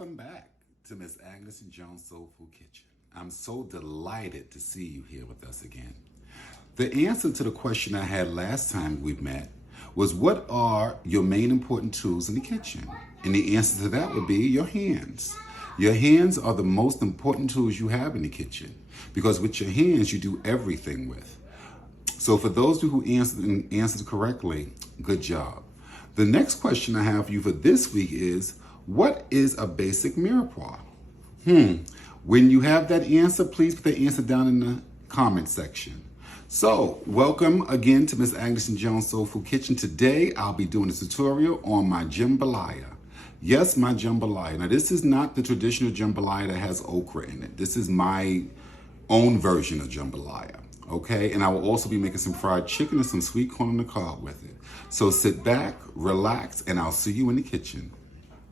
Welcome back to Miss Agnes and Jones Soul Food Kitchen. I'm so delighted to see you here with us again. The answer to the question I had last time we met was, what are your main important tools in the kitchen? And the answer to that would be your hands. Your hands are the most important tools you have in the kitchen, because with your hands you do everything with. So for those of you who answered correctly, good job. The next question I have for you for this week is, what is a basic mirepoix? When you have that answer, please put the answer down in the comment section. So, welcome again to Miss Agnes and Jones Soul Food Kitchen. Today, I'll be doing a tutorial on my jambalaya. Yes, my jambalaya. Now, this is not the traditional jambalaya that has okra in it. This is my own version of jambalaya, okay? And I will also be making some fried chicken and some sweet corn on the cob with it. So sit back, relax, and I'll see you in the kitchen.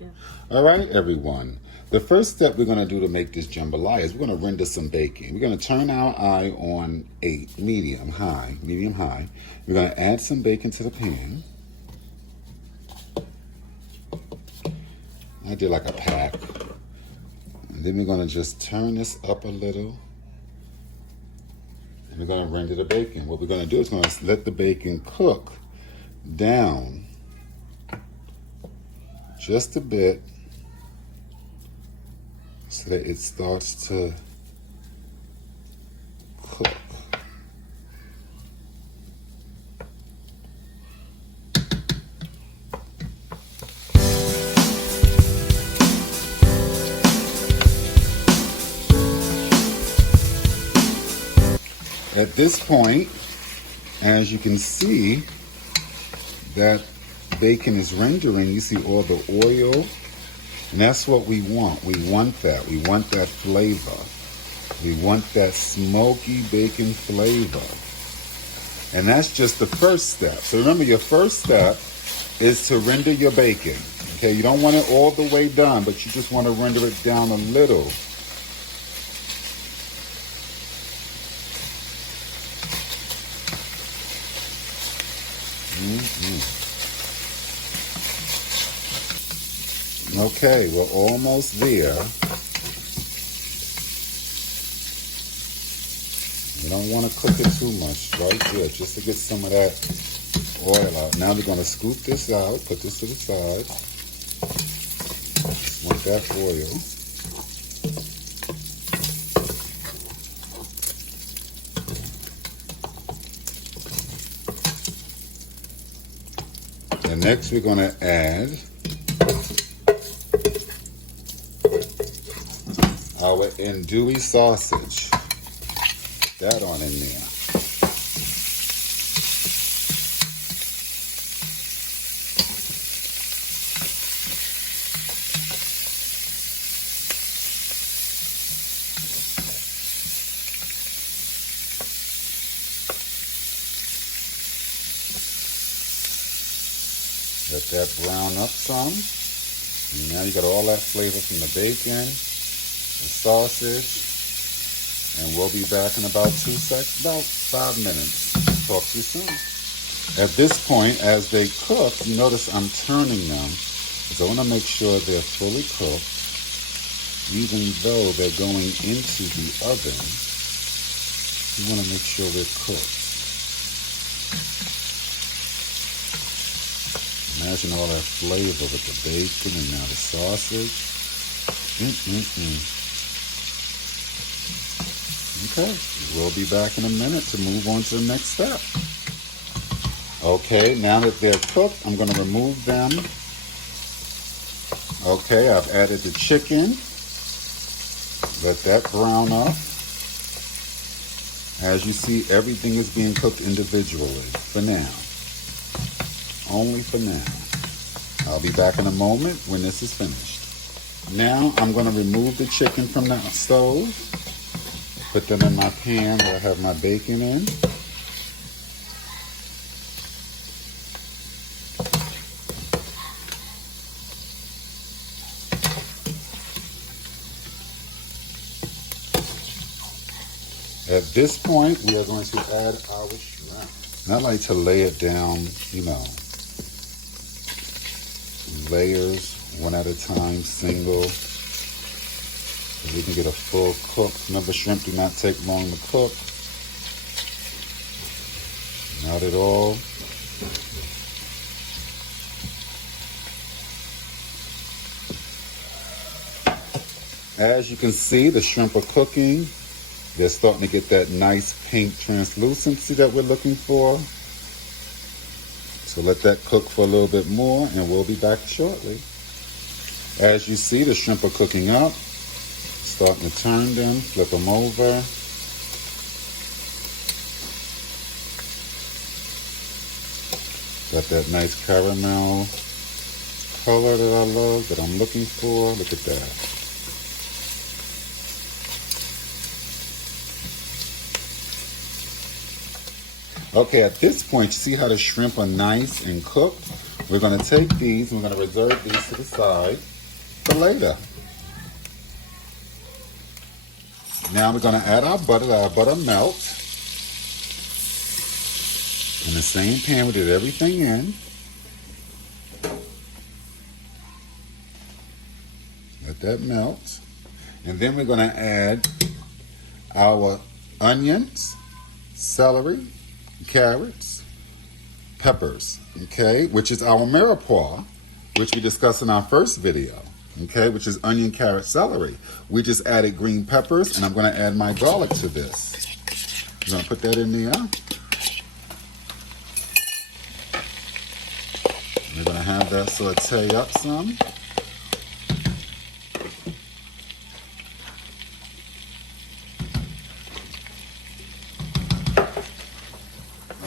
Yeah. All right, everyone. The first step we're going to do to make this jambalaya is we're going to render some bacon. We're going to turn our eye on a medium high. We're going to add some bacon to the pan. I did like a pack. And then we're going to just turn this up a little. And we're going to render the bacon. What we're going to do is going to let the bacon cook down just a bit so that it starts to cook. At this point, as you can see, that bacon is rendering. You see all the oil, and that's what we want. We want that. We want that flavor. We want that smoky bacon flavor. And that's just the first step. So remember, your first step is to render your bacon. Okay, you don't want it all the way done, but you just want to render it down a little. Okay, we're almost there. You don't want to cook it too much, right there, just to get some of that oil out. Now we're going to scoop this out, put this to the side. Just want that oil. And next we're going to add our andouille sausage. Put that on in there. Let that brown up some. And now you got all that flavor from the bacon, the sausage, and we'll be back in about 5 minutes. Talk to you soon. At this point, as they cook, you notice I'm turning them, because I want to make sure they're fully cooked, even though they're going into the oven. You want to make sure they're cooked. Imagine all that flavor with the bacon and now the sausage. Okay, we'll be back in a minute to move on to the next step. Okay, now that they're cooked, I'm going to remove them. Okay, I've added the chicken. Let that brown up. As you see, everything is being cooked individually for now. Only for now. I'll be back in a moment when this is finished. Now I'm going to remove the chicken from the stove. Put them in my pan where I have my bacon in. At this point, we are going to add our shrimp. And I like to lay it down, layers, one at a time, single. we can get a full cook. Remember, shrimp do not take long to cook. Not at all. As you can see, the shrimp are cooking. They're starting to get that nice pink translucency that we're looking for. So let that cook for a little bit more and we'll be back shortly. As you see, the shrimp are cooking up. Starting to turn them, flip them over. Got that nice caramel color that I love, that I'm looking for. Look at that. Okay, at this point, you see how the shrimp are nice and cooked? We're going to take these and we're going to reserve these to the side for later. Now we're going to add our butter, let our butter melt. In the same pan we did everything in. Let that melt. And then we're going to add our onions, celery, carrots, peppers, okay, which is our mirepoix, which we discussed in our first video, okay, which is onion, carrot, celery. We just added green peppers, and I'm going to add my garlic to this. I'm going to put that in there. We're going to have that saute up some.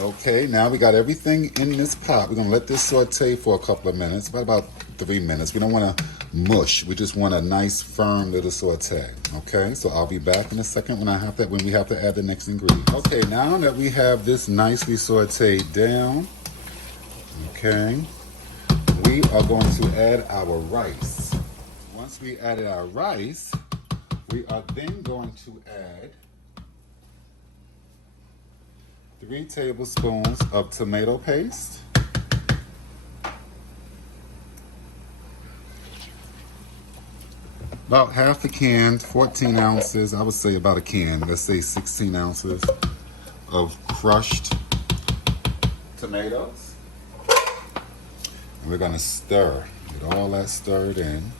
Okay, now we got everything in this pot. We're going to let this saute for a couple of minutes, about 3 minutes. We don't want to mush. We just want a nice, firm little saute. Okay, so I'll be back in a second when we have to add the next ingredient. Okay, now that we have this nicely sauteed down, okay, we are going to add our rice. Once we added our rice, we are then going to add 3 tablespoons of tomato paste, about half a can, 14 ounces, I would say about a can, let's say 16 ounces of crushed tomatoes. And we're going to stir, get all that stirred in.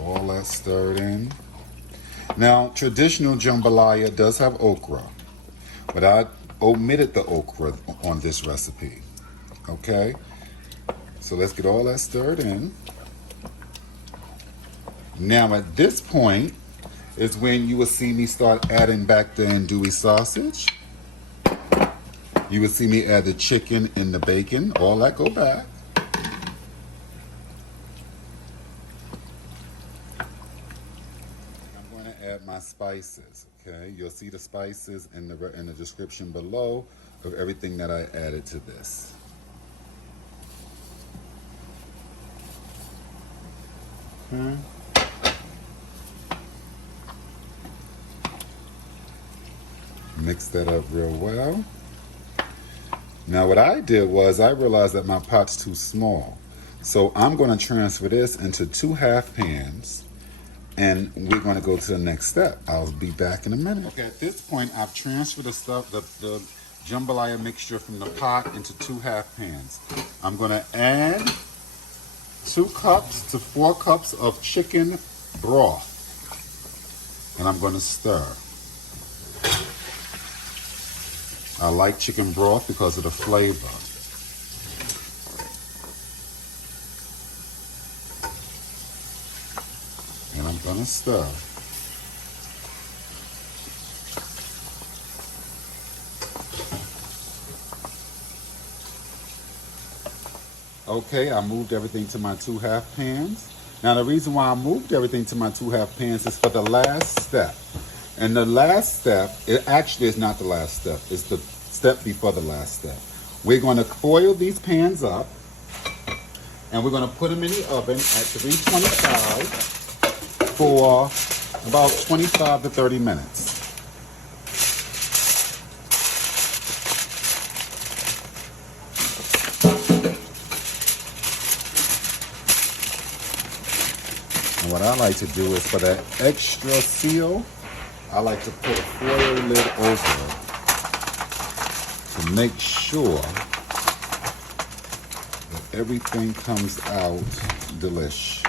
All that stirred in. Now, traditional jambalaya does have okra, but I omitted the okra on this recipe, okay? So let's get all that stirred in. Now at this point is when you will see me start adding back the andouille sausage. You will see me add the chicken and the bacon, all that go back. I'm going to add my spices. Okay, you'll see the spices in the description below of everything that I added to this. Okay. Mix that up real well. Now what I did was I realized that my pot's too small. So I'm going to transfer this into 2 half pans. And we're going to go to the next step. I'll be back in a minute. Okay, at this point, I've transferred the jambalaya mixture from the pot into 2 half pans. I'm going to add 2 cups to 4 cups of chicken broth. And I'm going to stir. I like chicken broth because of the flavor. And I'm going to stir. Okay, I moved everything to my 2 half pans. Now the reason why I moved everything to my 2 half pans is for the last step. And the last step, it actually is not the last step. It's the step before the last step. We're going to foil these pans up. And we're going to put them in the oven at 325. For about 25 to 30 minutes. And what I like to do is for that extra seal, I like to put a foil lid over it to make sure that everything comes out delish.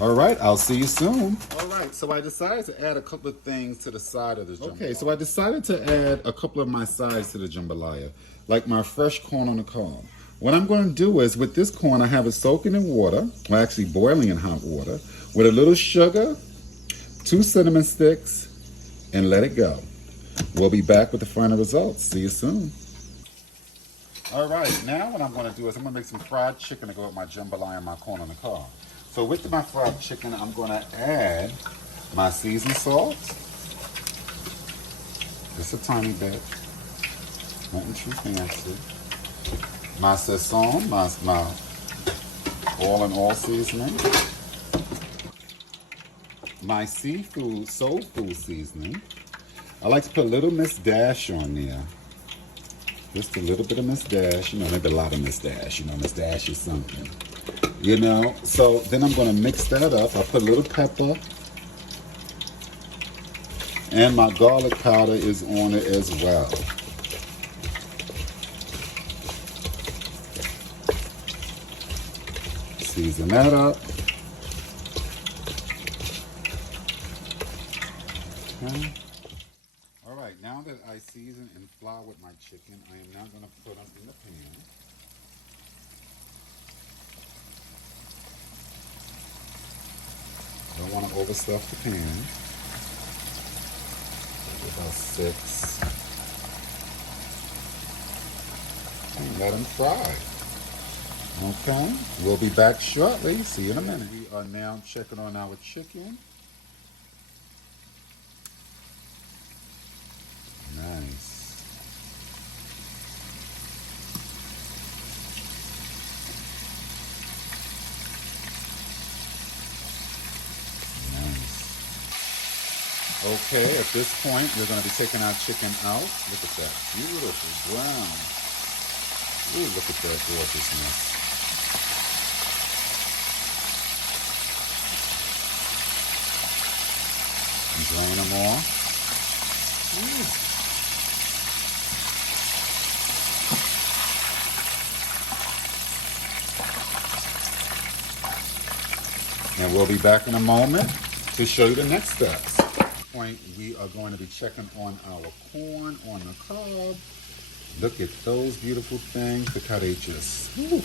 All right, I'll see you soon. All right, so I decided to add a couple of things to the side of the jambalaya. Okay, so I decided to add a couple of my sides to the jambalaya, like my fresh corn on the cob. What I'm going to do is, with this corn, I have it soaking in water, or actually boiling in hot water, with a little sugar, 2 cinnamon sticks, and let it go. We'll be back with the final results. See you soon. All right, now what I'm going to do is I'm going to make some fried chicken to go with my jambalaya and my corn on the cob. So with my fried chicken, I'm going to add my seasoned salt. Just a tiny bit. Nothing too fancy. My sazon, my all-in-all seasoning. My seafood, soul food seasoning. I like to put a little Miss Dash on there. Just a little bit of Miss Dash. You know, maybe a lot of Miss Dash. You know, Miss Dash is something. You know, so then I'm going to mix that up. I put a little pepper. And my garlic powder is on it as well. Season that up. Okay. All right, now that I season and flour with my chicken, I am now going to put them in the pan. I don't want to overstuff the pan. About 6. And let them fry. Okay, we'll be back shortly. See you in a minute. We are now checking on our chicken. Nice. Okay, at this point, we're going to be taking our chicken out. Look at that beautiful brown. Ooh, look at that gorgeousness. Enjoying them all. Ooh. And we'll be back in a moment to show you the next steps. Point, we are going to be checking on our corn on the cob. Look at those beautiful things. Look how they just, ooh,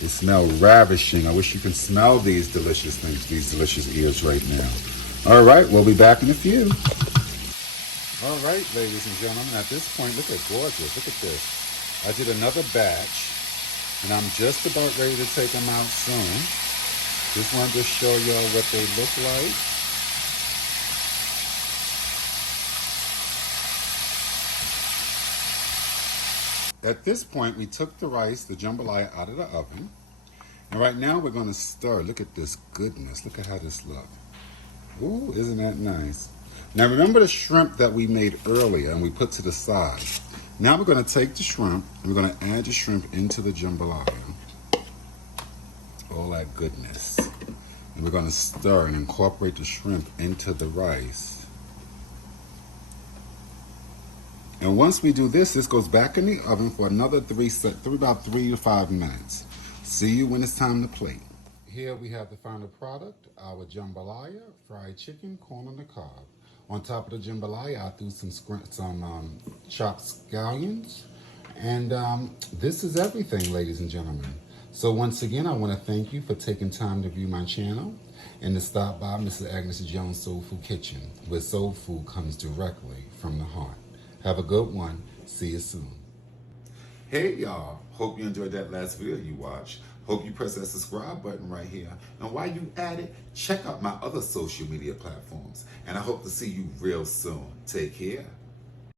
they smell ravishing. I wish you can smell these delicious things, these delicious ears right now. All right, we'll be back in a few. All right, ladies and gentlemen, at this point, look at gorgeous. Look at this. I did another batch, and I'm just about ready to take them out soon. Just wanted to show y'all what they look like. At this point, we took the rice, the jambalaya, out of the oven. And right now, we're going to stir. Look at this goodness. Look at how this looks. Ooh, isn't that nice? Now, remember the shrimp that we made earlier and we put to the side. Now, we're going to take the shrimp and we're going to add the shrimp into the jambalaya. All that goodness. And we're going to stir and incorporate the shrimp into the rice. And once we do this, this goes back in the oven for another about 3 to 5 minutes. See you when it's time to plate. Here we have the final product, our jambalaya, fried chicken, corn on the cob. On top of the jambalaya, I threw some chopped scallions. And this is everything, ladies and gentlemen. So once again, I want to thank you for taking time to view my channel and to stop by Mrs. Agnes Jones Soul Food Kitchen, where soul food comes directly from the heart. Have a good one. See you soon. Hey y'all, hope you enjoyed that last video you watched. Hope you press that subscribe button right here. And while you at it, check out my other social media platforms. And I hope to see you real soon. Take care.